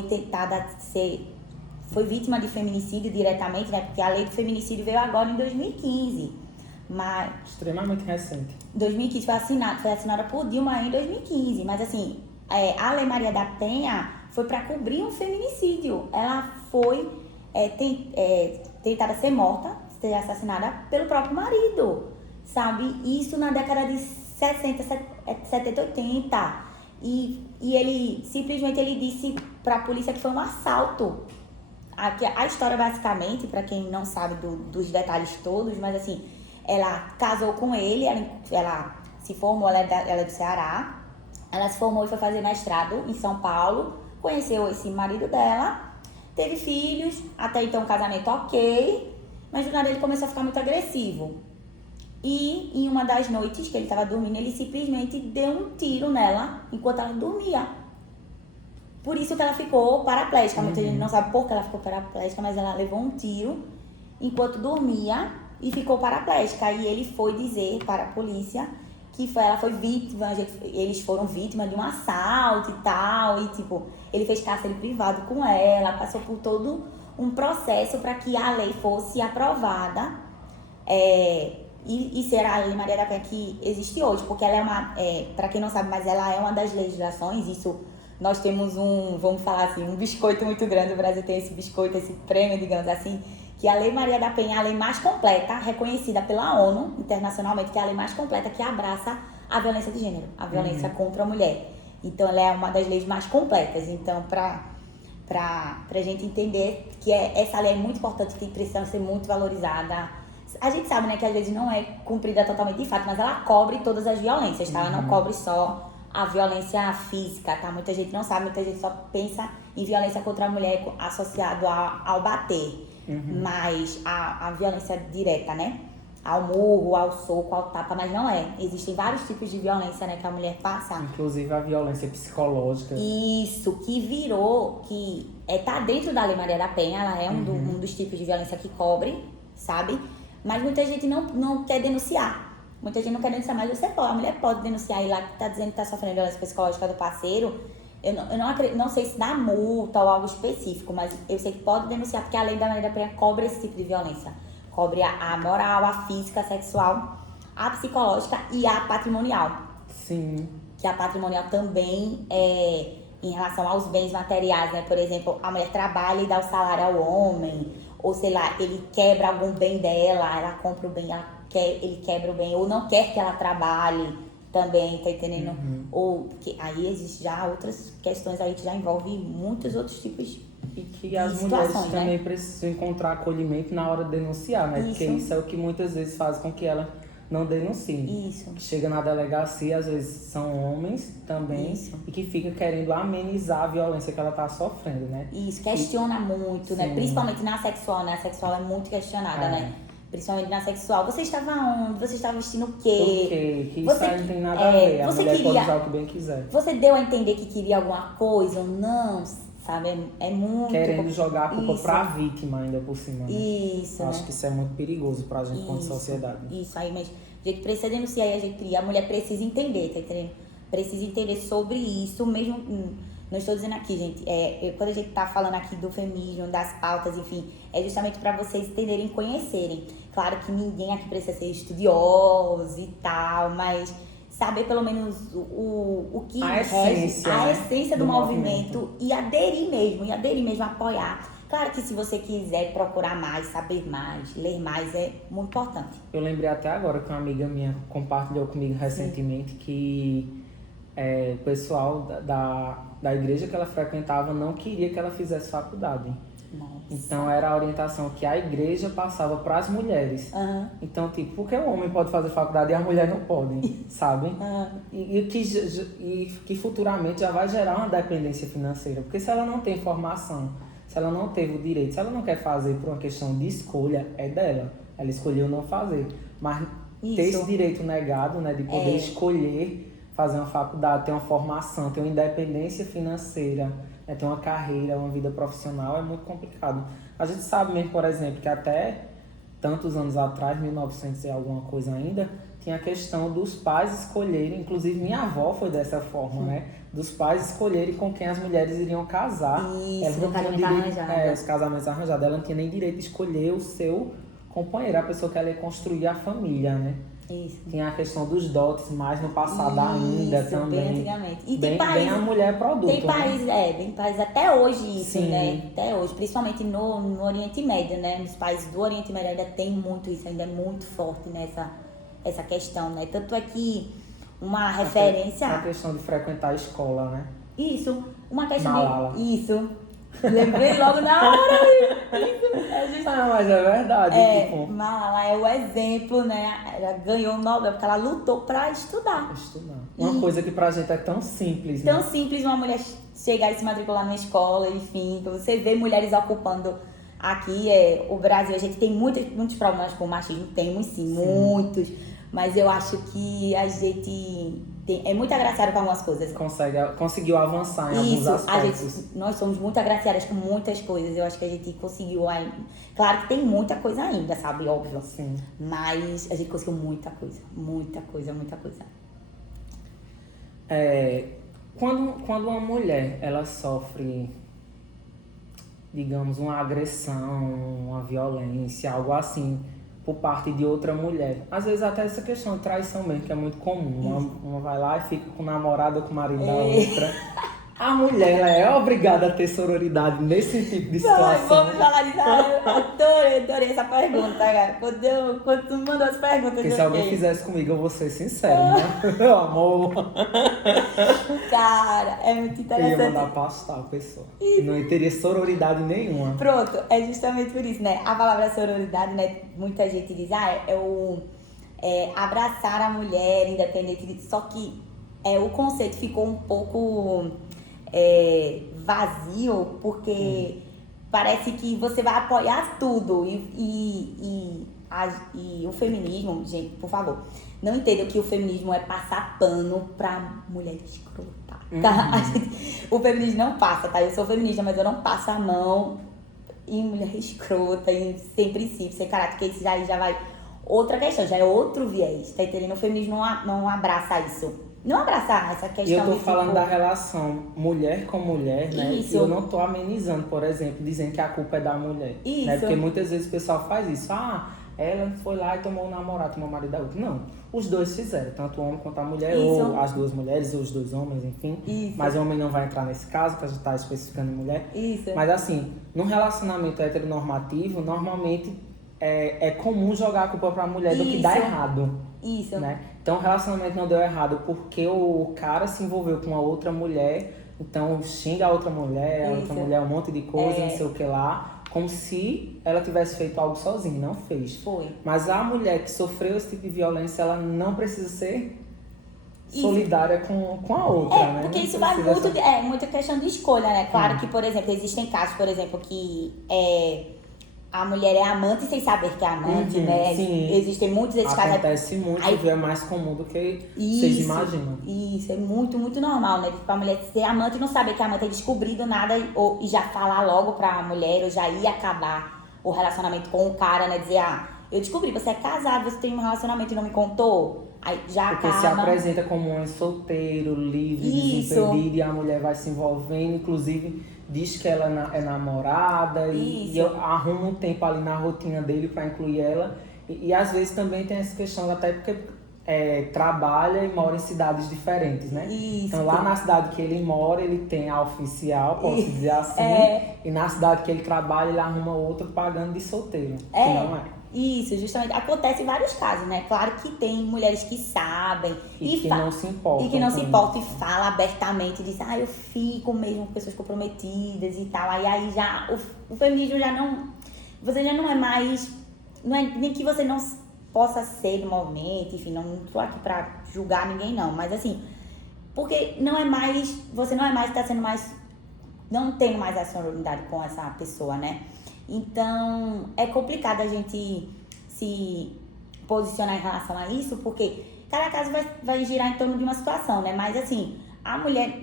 vítima de feminicídio diretamente, né? Porque a lei do feminicídio veio agora em 2015. Mas extremamente recente. 2015 foi assinada por Dilma em 2015. Mas assim, a Lei Maria da Penha foi para cobrir um feminicídio. Ela foi tentada ser morta, ser assassinada pelo próprio marido, sabe? Isso na década de 60, 70, 80. E ele simplesmente disse para a polícia que foi um assalto. A história, basicamente, para quem não sabe dos detalhes todos, mas assim, ela casou com ele, ela se formou, ela é do Ceará, ela se formou e foi fazer mestrado em São Paulo, conheceu esse marido dela, teve filhos, até então um casamento ok, mas do nada ele começou a ficar muito agressivo. E em uma das noites que ele estava dormindo, ele simplesmente deu um tiro nela enquanto ela dormia. Por isso que ela ficou paraplégica. Muita gente não sabe por que ela ficou paraplégica, mas ela levou um tiro enquanto dormia e ficou paraplégica. E ele foi dizer para a polícia que ela foi vítima, eles foram vítimas de um assalto e tal. E tipo, ele fez cárcere privado com ela, passou por todo um processo para que a lei fosse aprovada e ser a Lei Maria da Penha que existe hoje. Porque ela para quem não sabe, mas ela é uma das legislações, isso... Nós temos vamos falar assim, um biscoito muito grande. O Brasil tem esse biscoito, esse prêmio, digamos assim, que a Lei Maria da Penha é a lei mais completa, reconhecida pela ONU internacionalmente, que é a lei mais completa que abraça a violência de gênero, a violência contra a mulher. Então, ela é uma das leis mais completas. Então, pra gente entender que essa lei é muito importante, que precisa ser muito valorizada. A gente sabe, né, que às vezes não é cumprida totalmente de fato, mas ela cobre todas as violências, tá? Ela não cobre só a violência física, tá? Muita gente não sabe, muita gente só pensa em violência contra a mulher associado ao bater. Mas a violência direta, né? Ao murro, ao soco, ao tapa, mas não é. Existem vários tipos de violência, né, que a mulher passa. Inclusive a violência psicológica. Isso, que virou, que tá dentro da Lei Maria da Penha, ela é um dos tipos de violência que cobre, sabe? Mas muita gente não quer denunciar. Muita gente não quer denunciar, mas você pode. A mulher pode denunciar e lá que tá dizendo que tá sofrendo violência psicológica do parceiro. Eu não sei se dá multa ou algo específico, mas eu sei que pode denunciar, porque a Lei da Maria da Penha cobre esse tipo de violência. Cobre a moral, a física, a sexual, a psicológica e a patrimonial. Sim. Que a patrimonial também é em relação aos bens materiais, né? Por exemplo, a mulher trabalha e dá o salário ao homem, ou sei lá, ele quebra algum bem dela, ela compra o bem, ele quebra o bem, ou não quer que ela trabalhe também, tá entendendo? Ou que aí existem já outras questões aí que já envolvem muitos outros tipos e que de as mulheres situações, também né? precisam encontrar acolhimento na hora de denunciar, né? Porque isso é o que muitas vezes faz com que ela não denuncie. Isso. Que chega na delegacia, às vezes são homens também, e que fica querendo amenizar a violência que ela tá sofrendo, né? Isso, questiona muito, né? Principalmente na sexual, né? A sexual é muito questionada, né? Principalmente na sexual. Você estava onde? Você estava vestindo o quê? Por quê? Que Você, isso aí não tem nada a ver. A você mulher queria, pode usar o que bem quiser. Você deu a entender que queria alguma coisa ou não, sabe? É muito... Querendo jogar a culpa pra vítima ainda por cima, né? Isso, Eu né? acho que isso é muito perigoso pra gente como sociedade. Isso aí, mas a gente precisa denunciar e a mulher precisa entender, tá entendendo? Precisa entender sobre isso, mesmo... Não estou dizendo aqui, gente, quando a gente tá falando aqui do feminismo, das pautas, enfim, é justamente para vocês entenderem e conhecerem. Claro que ninguém aqui precisa ser estudioso e tal, mas saber pelo menos o que a rege, essência, a né? essência do movimento e aderir mesmo, apoiar. Claro que se você quiser procurar mais, saber mais, ler mais, é muito importante. Eu lembrei até agora que uma amiga minha compartilhou comigo recentemente que o pessoal da igreja que ela frequentava não queria que ela fizesse faculdade. Nossa. Então era a orientação que a igreja passava para as mulheres. Então, tipo, por que o homem pode fazer faculdade e a mulher não pode, sabe? E que futuramente já vai gerar uma dependência financeira. Porque se ela não tem formação, se ela não teve o direito, se ela não quer fazer por uma questão de escolha, é dela. Ela escolheu não fazer. Mas ter esse direito negado, né, de poder escolher fazer uma faculdade, ter uma formação, ter uma independência financeira, né, ter uma carreira, uma vida profissional, é muito complicado. A gente sabe mesmo, por exemplo, que até tantos anos atrás, 1900 e alguma coisa ainda, tinha a questão dos pais escolherem, inclusive minha avó foi dessa forma, né? Dos pais escolherem com quem as mulheres iriam casar. Isso, do casamento arranjado. Os casamentos arranjados. Ela não tinha nem direito de escolher o seu companheiro, a pessoa que ela ia construir a família, né? Isso. Tinha a questão dos dotes mais no passado ainda também. Bem antigamente. E bem, tem país, bem a mulher produto. Tem país, né? Tem país até hoje isso, Sim. né? Até hoje, principalmente no Oriente Médio, né? Nos países do Oriente Médio ainda tem muito isso, ainda é muito forte essa questão, né? Tanto é que uma referência... A questão de frequentar a escola, né? Isso, uma questão Malala. de... Isso. Lembrei logo na hora. Isso. Mas é verdade. Tipo... Malala é o exemplo, né? Ela ganhou o Nobel porque ela lutou pra estudar. Uma coisa que pra gente é tão simples, né? Tão simples uma mulher chegar e se matricular na escola, enfim. Pra você ver mulheres ocupando aqui, o Brasil. A gente tem muitos problemas com o machismo. Temos sim, muitos. Mas eu acho que a gente... é muito agraciada com algumas coisas. Conseguiu avançar em alguns aspectos. Nós somos muito agraciadas com muitas coisas. Eu acho que a gente conseguiu... Claro que tem muita coisa ainda, sabe? Óbvio. Sim. Mas a gente conseguiu muita coisa. Muita coisa. Quando uma mulher, ela sofre, digamos, uma agressão, uma violência, algo assim... por parte de outra mulher. Às vezes até essa questão de traição mesmo, que é muito comum. Uma vai lá e fica com o namorado ou com o marido da outra. A mulher, ela é obrigada a ter sororidade nesse tipo de situação. Vamos falar disso. Eu adorei essa pergunta, cara. Quando tu me mandou as perguntas... Porque se alguém fizesse comigo, eu vou ser sincero, né? Meu amor. Cara, é muito interessante. Eu ia mandar pastar a pessoa. Não teria sororidade nenhuma. Pronto, é justamente por isso, né? A palavra sororidade, né? Muita gente diz, abraçar a mulher independente de... Só que o conceito ficou um pouco vazio, porque parece que você vai apoiar tudo. E o feminismo, gente, por favor, não entendam que o feminismo é passar pano pra mulher escrota, tá? O feminismo não passa, tá? Eu sou feminista, mas eu não passo a mão em mulher escrota, sem princípio, sem caráter, porque isso aí já vai outra questão, já é outro viés, tá entendendo? O feminismo não abraça isso. Não abraçar essa questão. E eu tô de, falando tipo, da relação mulher com mulher, né? Isso. E eu não tô amenizando, por exemplo, dizendo que a culpa é da mulher. Isso. Né? Porque muitas vezes o pessoal faz isso. Ela foi lá e tomou o namorado, tomou o marido da outra. Não. Os dois fizeram, tanto o homem quanto a mulher, Isso. ou as duas mulheres, ou os dois homens, enfim. Isso. Mas o homem não vai entrar nesse caso, que a gente tá especificando em mulher. Isso. Mas assim, num relacionamento heteronormativo, normalmente é comum jogar a culpa pra mulher do que dá errado. Isso. Né? Então o relacionamento não deu errado porque o cara se envolveu com a outra mulher, então xinga a outra mulher um monte de coisa, não sei o que lá, como se ela tivesse feito algo sozinha, não fez. Foi. Mas a mulher que sofreu esse tipo de violência, ela não precisa ser solidária com a outra, né? Porque não isso vai precisa muito, muita questão de escolha, né? Claro que, por exemplo, existem casos, por exemplo, que a mulher é amante sem saber que é amante, né? Sim. Existem muitos desses casos. Acontece muito, Aí, é mais comum do que vocês imaginam. Isso, é muito, muito normal, né? Tipo, a mulher ser amante e não saber que a amante é descobrido nada e já falar logo pra mulher, ou já ir acabar o relacionamento com o cara, né? Dizer, eu descobri, você é casado, você tem um relacionamento e não me contou. Aí já porque acaba. se apresenta como um homem solteiro, livre, desimpedido, e a mulher vai se envolvendo, inclusive diz que ela é namorada e arruma um tempo ali na rotina dele para incluir ela. E às vezes também tem essa questão, até porque trabalha e mora em cidades diferentes, né? Isso. Então lá na cidade que ele mora, ele tem a oficial, posso dizer assim, e na cidade que ele trabalha, ele arruma outro pagando de solteiro, que não é. Isso, justamente. Acontece em vários casos, né? Claro que tem mulheres que sabem. E que não se importam. E que não se importam e fala abertamente, diz, eu fico mesmo com pessoas comprometidas e tal. Aí já, o feminismo já não... Você já não é mais... Não é nem que você não possa ser do movimento, enfim, não tô aqui pra julgar ninguém, não. Mas assim, porque não é mais... Você não é mais, tá sendo mais... Não tem mais a sororidade com essa pessoa, né? Então, é complicado a gente se posicionar em relação a isso, porque cada caso vai girar em torno de uma situação, né? Mas, assim, a mulher,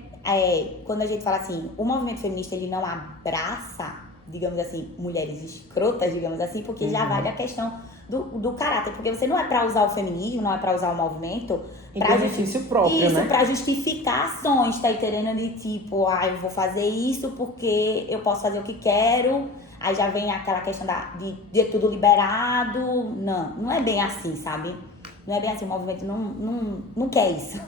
quando a gente fala assim, o movimento feminista, ele não abraça, digamos assim, mulheres escrotas, digamos assim, porque já vai da questão do caráter. Porque você não é pra usar o feminismo, não é pra usar o movimento em benefício próprio, isso, né? Pra justificar ações, tá entendendo? De tipo, eu vou fazer isso porque eu posso fazer o que quero. Aí já vem aquela questão de tudo liberado. Não é bem assim, sabe? Não é bem assim, o movimento não quer isso.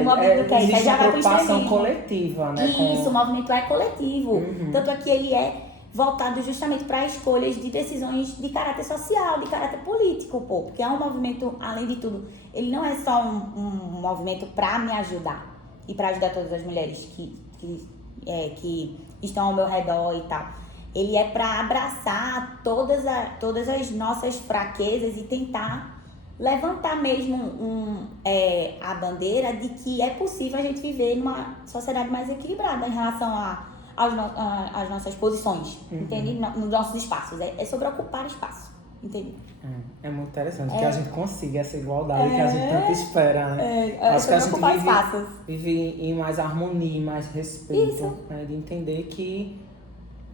O movimento não quer isso. Aí já vai pro preocupação coletiva, né? Isso, o movimento é coletivo. Tanto é que ele é voltado justamente para escolhas de decisões de caráter social, de caráter político, porque é um movimento, além de tudo, ele não é só um movimento para me ajudar e para ajudar todas as mulheres que estão ao meu redor e tal. Ele é para abraçar todas as nossas fraquezas e tentar levantar mesmo a bandeira de que é possível a gente viver numa sociedade mais equilibrada em relação às nossas posições, entende? Nos nossos espaços. É sobre ocupar espaço, entende? É muito interessante que a gente consiga essa igualdade que a gente tanto espera, né? Acho que a gente vive em mais harmonia, em mais respeito, né? De entender que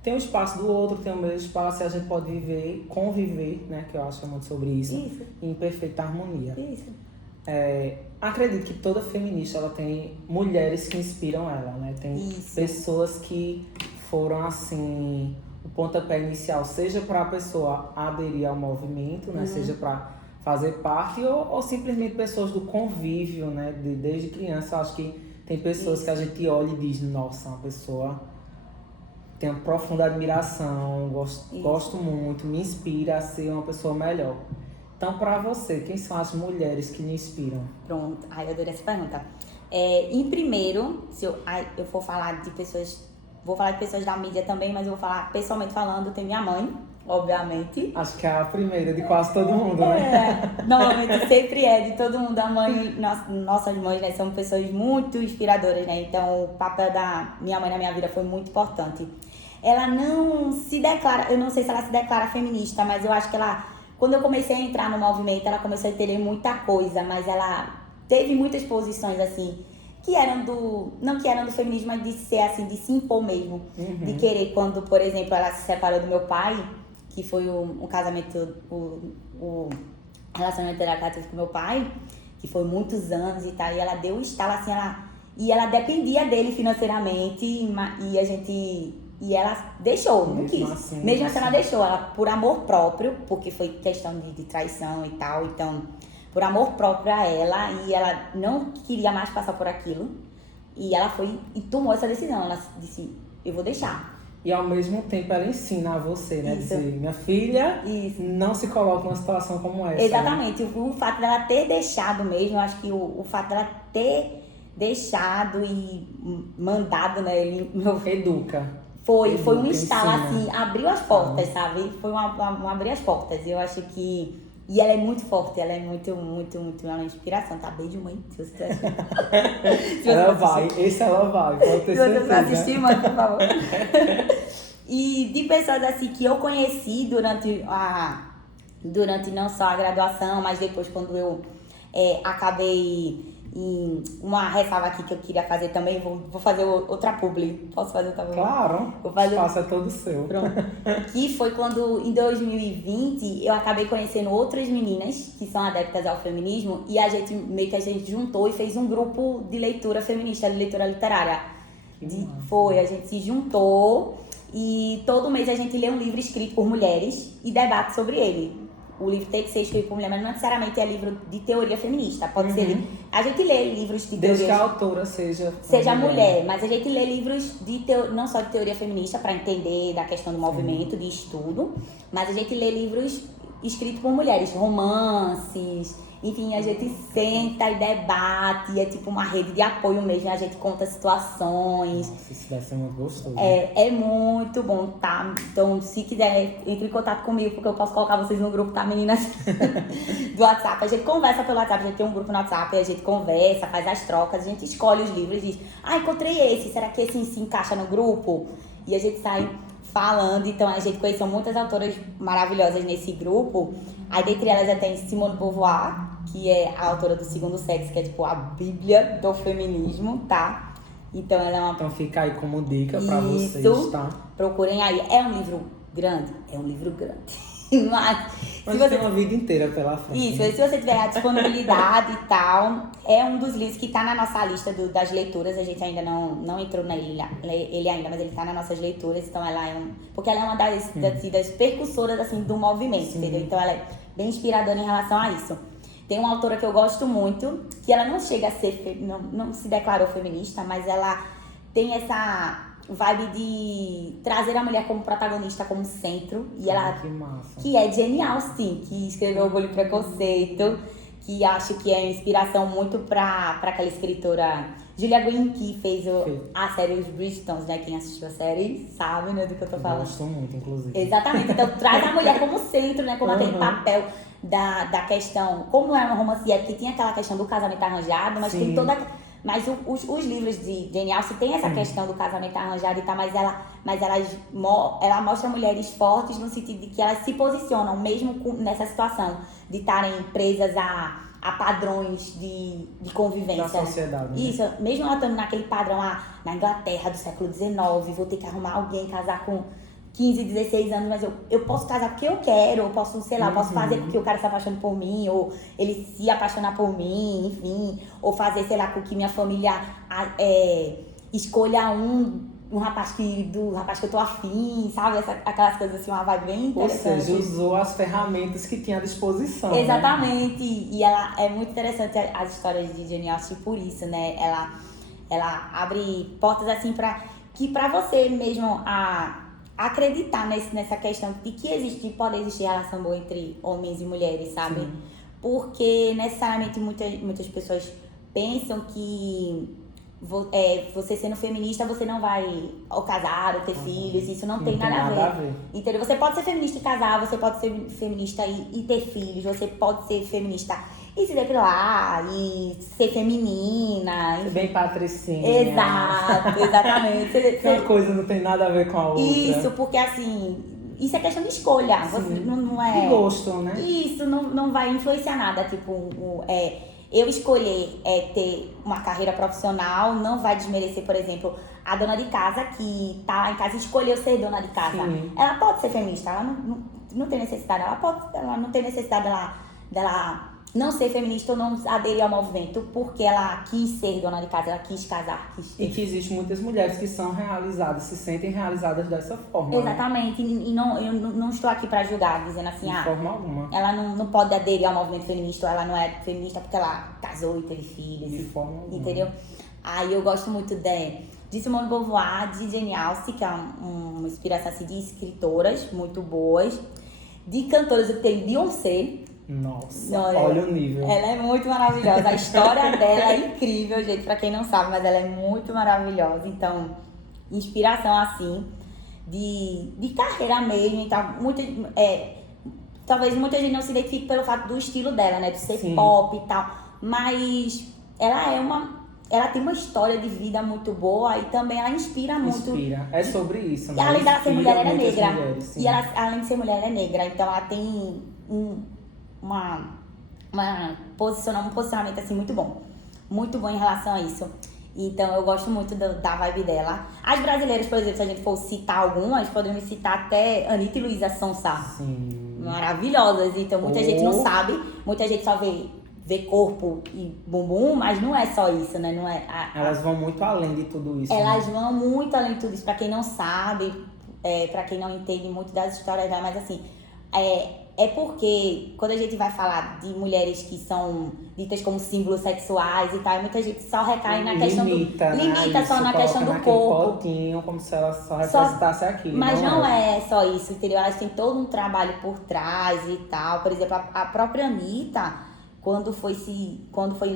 tem o espaço do outro, tem o meu espaço e a gente pode conviver, né? Que eu acho muito sobre isso. Em perfeita harmonia. Isso. Acredito que toda feminista ela tem mulheres que inspiram ela, né? Tem pessoas que foram assim o pontapé inicial, seja para a pessoa aderir ao movimento, né? Seja para fazer parte ou simplesmente pessoas do convívio, né? Desde criança, eu acho que tem pessoas que a gente olha e diz, nossa, uma pessoa tem uma profunda admiração, gosto muito, me inspira a ser uma pessoa melhor. Então, para você, quem são as mulheres que me inspiram? Pronto, eu adorei essa pergunta. Em primeiro, se eu for falar de pessoas... Vou falar de pessoas da mídia também, mas eu vou falar, pessoalmente falando, tem minha mãe, obviamente. Acho que é a primeira de quase todo mundo, né? Normalmente sempre é de todo mundo. A mãe, nossas mães, né, são pessoas muito inspiradoras, né? Então, o papel da minha mãe na minha vida foi muito importante. Ela não se declara, eu não sei se ela se declara feminista, mas eu acho que ela... Quando eu comecei a entrar no movimento, ela começou a entender muita coisa, mas ela teve muitas posições, assim, não que eram do feminismo, mas de ser, assim, de se impor mesmo. De querer, quando, por exemplo, ela se separou do meu pai, que foi um casamento, relacionamento que ela teve com meu pai, que foi muitos anos e tal, e ela deu o estalo assim, e ela dependia dele financeiramente, e ela deixou, não quis. Mesmo assim ela deixou, ela por amor próprio, porque foi questão de traição e tal, então, por amor próprio a ela, e ela não queria mais passar por aquilo, e ela foi e tomou essa decisão, ela disse, eu vou deixar. E ao mesmo tempo ela ensina a você, né? Isso. Dizer, minha filha, Isso. não se coloca numa situação como essa. Exatamente. Né? O fato dela ter deixado mesmo, eu acho que o fato dela ter deixado e mandado, né? Ele Educa. Foi um estalo ensina. assim, abriu as portas, sabe? Foi um abrir as portas. Eu acho que... E ela é muito forte, ela é muito, muito, muito... Ela é uma inspiração, tá? Beijo, mãe. Se você assistir. Ela vai, pode ter certeza. Se você for assistir, mãe, por favor. E de pessoas assim que eu conheci durante não só a graduação, mas depois quando eu acabei em uma ressalva aqui que eu queria fazer também, vou fazer outra publi. Posso fazer outra publi? Claro, vou fazer... o espaço é todo seu. Pronto. Que foi quando, em 2020, eu acabei conhecendo outras meninas que são adeptas ao feminismo e a gente juntou e fez um grupo de leitura feminista, de leitura literária. A gente se juntou e todo mês a gente lê um livro escrito por mulheres e debate sobre ele. O livro tem que ser escrito por mulher, mas não necessariamente é livro de teoria feminista. Pode ser... A gente lê livros de desde teoria... que a autora seja mulher. Mas a gente lê livros não só de teoria feminista, para entender da questão do movimento, de estudo, mas a gente lê livros escritos por mulheres, romances... Enfim, a gente senta e debate, é tipo uma rede de apoio mesmo, a gente conta situações. Nossa, isso deve ser muito gostoso. É muito bom, tá? Então, se quiser, entre em contato comigo, porque eu posso colocar vocês no grupo, tá, meninas? Do WhatsApp. A gente conversa pelo WhatsApp, a gente tem um grupo no WhatsApp, a gente conversa, faz as trocas, a gente escolhe os livros e diz, encontrei esse, será que esse se encaixa no grupo? E a gente sai falando, então a gente conheceu muitas autoras maravilhosas nesse grupo. Aí dentre elas tem Simone de Beauvoir, que é a autora do Segundo Sexo, que é tipo a bíblia do feminismo, tá? Então ela é uma... Então fica aí como dica pra vocês, tá? Procurem aí. É um livro grande? É um livro grande. Mas você tem uma vida inteira pela frente. Isso, se você tiver a disponibilidade e tal, é um dos livros que tá na nossa lista das leituras. A gente ainda não entrou nele ele ainda, mas ele tá nas nossas leituras. Então ela porque ela é uma das percussoras assim, do movimento, entendeu? Então ela é bem inspiradora em relação a isso. Tem uma autora que eu gosto muito, que ela não chega a ser, não se declarou feminista, mas ela tem essa vibe de trazer a mulher como protagonista, como centro. E ela, que massa. Que é Jane Austen, que escreveu Orgulho e Preconceito, que acho que é inspiração muito pra aquela escritora Julia Green, que fez a série Os Bridgertons, né? Quem assistiu a série sabe, né, do que eu tô falando. Gosto muito, inclusive. Exatamente. Então traz a mulher como centro, né? Como aquele papel da questão, como não é uma romance, porque tinha aquela questão do casamento arranjado, mas tem toda... Mas os livros de Jane Austen tem essa questão do casamento arranjado e tal, mas ela mostra mulheres fortes no sentido de que elas se posicionam mesmo nessa situação de estarem presas a padrões de convivência. Da sociedade. Né? Isso, mesmo ela estando naquele padrão na Inglaterra do século XIX, vou ter que arrumar alguém, casar com 15, 16 anos, mas eu posso casar porque eu quero, eu posso, sei lá, posso fazer porque o cara se apaixona por mim, ou ele se apaixonar por mim, enfim, ou fazer, sei lá, com que minha família escolha um rapaz que eu tô afim, sabe? Aquelas coisas assim, uma vibe bem interessante. Ou seja, usou as ferramentas que tinha à disposição. Exatamente, né? E ela é muito interessante as histórias de Jane Austen por isso, né? Ela abre portas assim pra você mesmo acreditar nessa questão de que pode existir relação boa entre homens e mulheres, sabe? Sim. Porque necessariamente muitas pessoas pensam que você sendo feminista, você não vai ou casar ou ter filhos, isso não tem nada a ver. Entendeu? Você pode ser feminista e casar, você pode ser feminista e ter filhos, você pode ser feminista e se depilar, e ser feminina. Ser bem patricinha. Exato, exatamente. Uma coisa não tem nada a ver com a outra. Isso, porque assim, isso é questão de escolha. Você não é... De gosto, né? Isso, não vai influenciar nada. Tipo, eu escolher ter uma carreira profissional não vai desmerecer, por exemplo, a dona de casa que tá em casa e escolheu ser dona de casa. Sim. Ela pode ser feminista, ela não tem necessidade. Ela não tem necessidade dela não ser feminista ou não aderir ao movimento, porque ela quis ser dona de casa, ela quis casar, quis ter. E que existem muitas mulheres que são realizadas, se sentem realizadas dessa forma. Exatamente, né? E não, eu não estou aqui para julgar, dizendo assim, de forma alguma. Ela não pode aderir ao movimento feminista, ou ela não é feminista porque ela casou e teve filhos. De forma alguma. Entendeu? Aí eu gosto muito de Simone de Beauvoir, de Jane Austen, que é uma inspiração assim, de escritoras muito boas, de cantoras. Eu tenho Beyoncé. Nossa, olha o nível. Ela é muito maravilhosa. A história dela é incrível, gente, pra quem não sabe, mas ela é muito maravilhosa. Então, inspiração assim, de carreira mesmo e tal. Talvez muita gente não se identifique pelo fato do estilo dela, né? De ser Sim. pop e tal. Mas ela tem uma história de vida muito boa e também ela inspira muito. Inspira. É sobre isso, né? E além dela ser mulher, ela é negra. Mulheres, e ela, além de ser mulher, ela é negra. Então ela tem um posicionamento assim muito bom. Muito bom em relação a isso. Então eu gosto muito da vibe dela. As brasileiras, por exemplo, se a gente for citar algumas, podemos citar até Anitta e Luísa Sonza. Sim. Maravilhosas. Então muita gente não sabe, muita gente só vê corpo e bumbum, mas não é só isso, né? Não é elas vão muito além de tudo isso. Elas né? vão muito além de tudo isso. Pra quem não sabe, pra quem não entende muito das histórias dela, mas assim, é porque quando a gente vai falar de mulheres que são ditas como símbolos sexuais e tal, muita gente só recai na questão limita só na questão do corpo. Potinho, como se ela só representasse aquilo. Mas não é só isso, entendeu? Elas têm todo um trabalho por trás e tal. Por exemplo, a própria Anitta, quando foi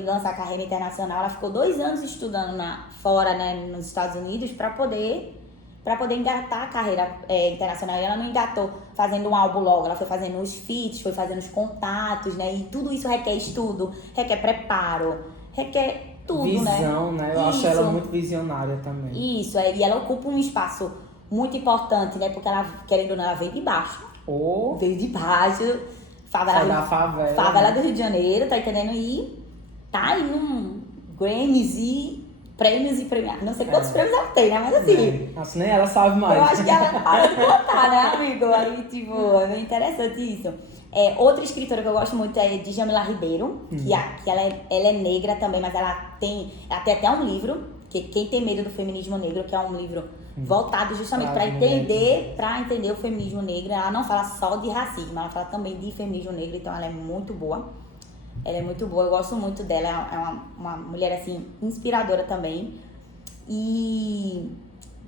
lançar a carreira internacional, ela ficou 2 anos estudando fora, né, nos Estados Unidos, para poder engatar a carreira internacional. E ela não engatou fazendo um álbum logo, ela foi fazendo os feats, foi fazendo os contatos, né? E tudo isso requer estudo, requer preparo, requer tudo, visão, né? Eu acho ela muito visionária também. Isso, e ela ocupa um espaço muito importante, né? Porque ela, querendo ou não, ela veio de baixo. Veio de baixo, favela do Rio de Janeiro, tá entendendo? E tá aí num Grammys e prêmios e premiados. Não sei quantos prêmios ela tem, né? Mas assim... Acho que nem ela sabe mais. Eu acho que ela parou de contar, né, amigo? Aí, tipo, é bem interessante isso. Outra escritora que eu gosto muito é Djamila Ribeiro, que ela é negra também, mas ela tem até um livro, que Quem Tem Medo do Feminismo Negro, que é um livro voltado justamente para entender o feminismo negro. Ela não fala só de racismo, ela fala também de feminismo negro, então ela é muito boa. Ela é muito boa, eu gosto muito dela, é uma mulher, assim, inspiradora também. E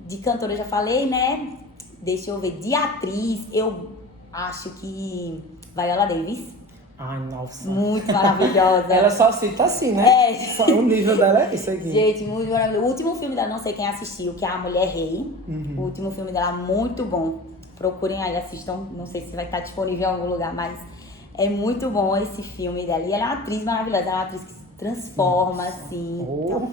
de cantora eu já falei, né? Deixa eu ver, de atriz, eu acho que Viola Davis. Ai, nossa. Muito maravilhosa. Ela só cita assim, né? Só o nível dela é isso aqui. Gente, muito maravilhoso. O último filme dela, não sei quem assistiu, que é A Mulher Rei. O último filme dela, muito bom. Procurem aí, assistam. Não sei se vai estar disponível em algum lugar, mas é muito bom esse filme dela. E ela é uma atriz maravilhosa, ela é uma atriz que se transforma, assim. Então,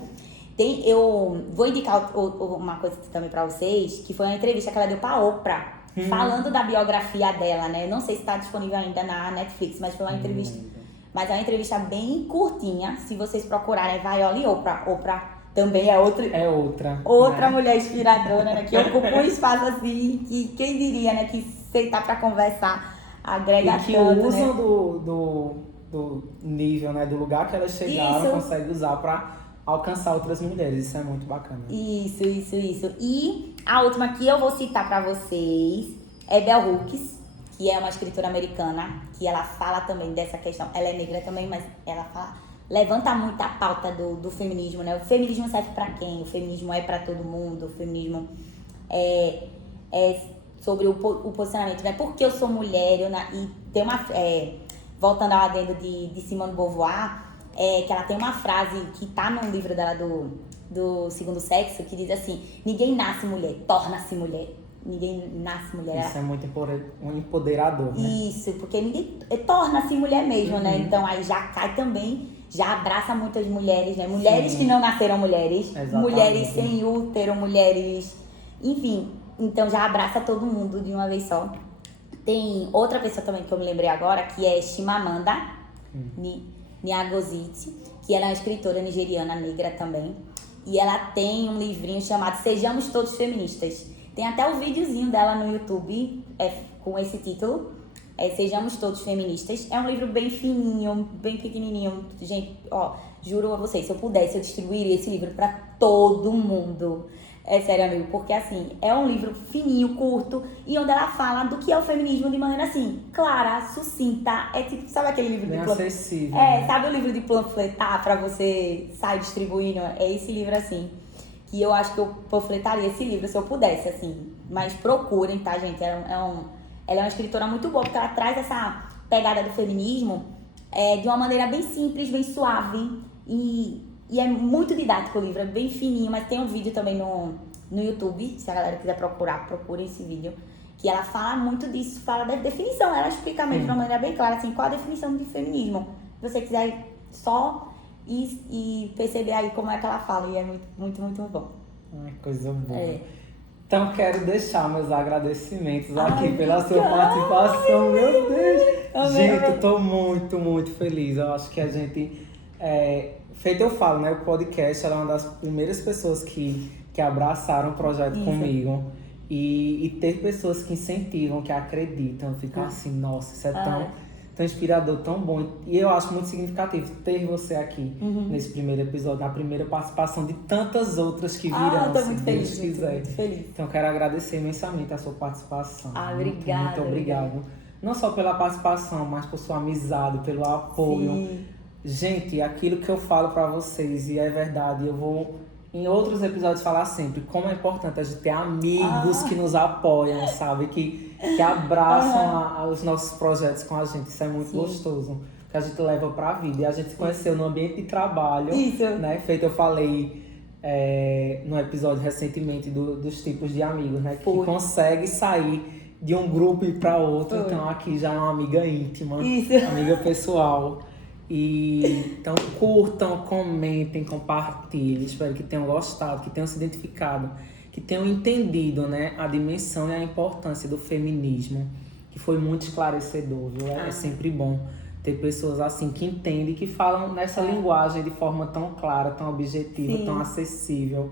eu vou indicar uma coisa também pra vocês, que foi uma entrevista que ela deu pra Oprah. Falando da biografia dela, né? Não sei se tá disponível ainda na Netflix, mas foi uma entrevista. Mas é uma entrevista bem curtinha. Se vocês procurarem Viola e Oprah. Oprah também é outra. Outra né? Mulher inspiradora, né? Que ocupa um espaço assim, que quem diria, né? Que sentar pra conversar agrega tanto, e que usam, né? do nível, né? Do lugar que elas chegaram, consegue usar pra alcançar outras mulheres. Isso é muito bacana. Isso. E a última que eu vou citar pra vocês é Bell Hooks, que é uma escritora americana, que ela fala também dessa questão. Ela é negra também, mas ela levanta muito a pauta do feminismo, né? O feminismo serve pra quem? O feminismo é pra todo mundo. O feminismo é sobre o posicionamento, né? Porque eu sou mulher, e tem uma... voltando ao adendo de Simone de Beauvoir, que ela tem uma frase que tá no livro dela do Segundo Sexo, que diz assim: ninguém nasce mulher, torna-se mulher. Ninguém nasce mulher. Isso é muito empoderador, né? Isso, porque ninguém torna-se mulher mesmo, né? Então aí já cai também, já abraça muitas mulheres, né? Mulheres que não nasceram mulheres, mulheres sem útero, mulheres... Enfim, então já abraça todo mundo de uma vez só. Tem outra pessoa também que eu me lembrei agora, que é Chimamanda Ngozi, que ela é uma escritora nigeriana negra também. E ela tem um livrinho chamado Sejamos Todos Feministas. Tem até o videozinho dela no YouTube com esse título. Sejamos Todos Feministas. É um livro bem fininho, bem pequenininho. Gente, ó, juro a vocês, se eu pudesse, eu distribuiria esse livro pra todo mundo. É sério, amigo, porque assim, é um livro fininho, curto, e onde ela fala do que é o feminismo de maneira assim, clara, sucinta. É tipo, sabe aquele livro bem de acessível. Sabe o livro de panfletar pra você sair distribuindo? É esse livro assim, que eu acho que eu panfletaria esse livro se eu pudesse, assim. Mas procurem, tá, gente? Ela é uma escritora muito boa, porque ela traz essa pegada do feminismo de uma maneira bem simples, bem suave. E é muito didático o livro, é bem fininho, mas tem um vídeo também no YouTube, se a galera quiser procurar, procure esse vídeo, que ela fala muito disso, fala da definição, ela explica mesmo de uma maneira bem clara, assim, qual a definição de feminismo. Se você quiser só e perceber aí como é que ela fala, e é muito, muito, muito bom. Ai, coisa boa. Então, quero deixar meus agradecimentos aqui pela sua participação, meu Deus! Gente, eu tô muito, muito feliz. Eu acho que a gente... feito eu falo, né? O podcast, ela é uma das primeiras pessoas que abraçaram o projeto comigo. E ter pessoas que incentivam, que acreditam, ficar assim, nossa, isso é tão inspirador, tão bom. E eu acho muito significativo ter você aqui nesse primeiro episódio, na primeira participação de tantas outras que virão, tô muito feliz, Deus quiser. muito feliz. Então, quero agradecer imensamente a sua participação. Obrigada. Muito obrigado. Obrigada. Não só pela participação, mas por sua amizade, pelo apoio. Sim. Gente, aquilo que eu falo pra vocês, e é verdade, eu vou em outros episódios falar sempre como é importante a gente ter amigos que nos apoiam, sabe? Que abraçam os nossos projetos com a gente. Isso é muito gostoso, que a gente leva pra vida. E a gente se conheceu no ambiente de trabalho, né? Feito, eu falei no episódio recentemente dos tipos de amigos, né? Que consegue sair de um grupo e ir pra outro. Então aqui já é uma amiga íntima, amiga pessoal. Então curtam, comentem, compartilhem. Espero que tenham gostado, que tenham se identificado, que tenham entendido, né, a dimensão e a importância do feminismo, que foi muito esclarecedor, viu? É sempre bom ter pessoas assim que entendem, que falam nessa linguagem de forma tão clara, tão objetiva, tão acessível,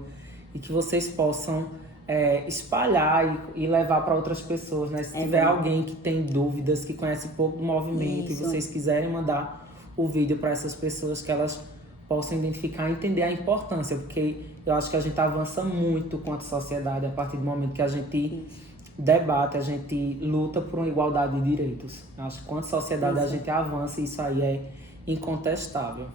e que vocês possam espalhar e levar para outras pessoas, né? Se tiver alguém que tem dúvidas, que conhece pouco do movimento e vocês quiserem mandar o vídeo para essas pessoas, que elas possam identificar e entender a importância, porque eu acho que a gente avança muito quanto sociedade a partir do momento que a gente debate, a gente luta por uma igualdade de direitos. Eu acho que quanto sociedade a gente avança, e isso aí é incontestável.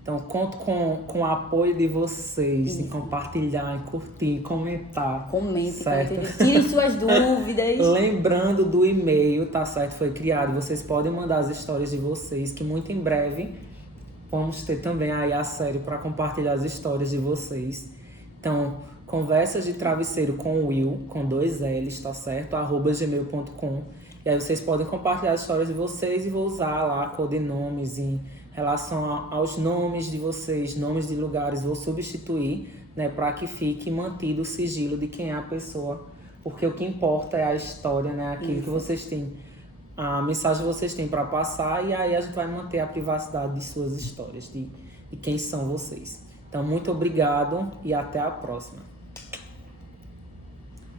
Então, conto com o apoio de vocês em compartilhar, em curtir, em comentar. Comentem, tirem suas dúvidas. Lembrando do e-mail, tá certo? Foi criado. Vocês podem mandar as histórias de vocês, que muito em breve vamos ter também aí a série para compartilhar as histórias de vocês. Então, conversas de travesseiro com o Will, com 2 L's, tá certo? @gmail.com. E aí vocês podem compartilhar as histórias de vocês e vou usar lá codinomes em relação aos nomes de vocês, nomes de lugares, vou substituir, né, para que fique mantido o sigilo de quem é a pessoa, porque o que importa é a história, né, aquilo que vocês têm, a mensagem que vocês têm para passar, e aí a gente vai manter a privacidade de suas histórias, de quem são vocês. Então, muito obrigado e até a próxima.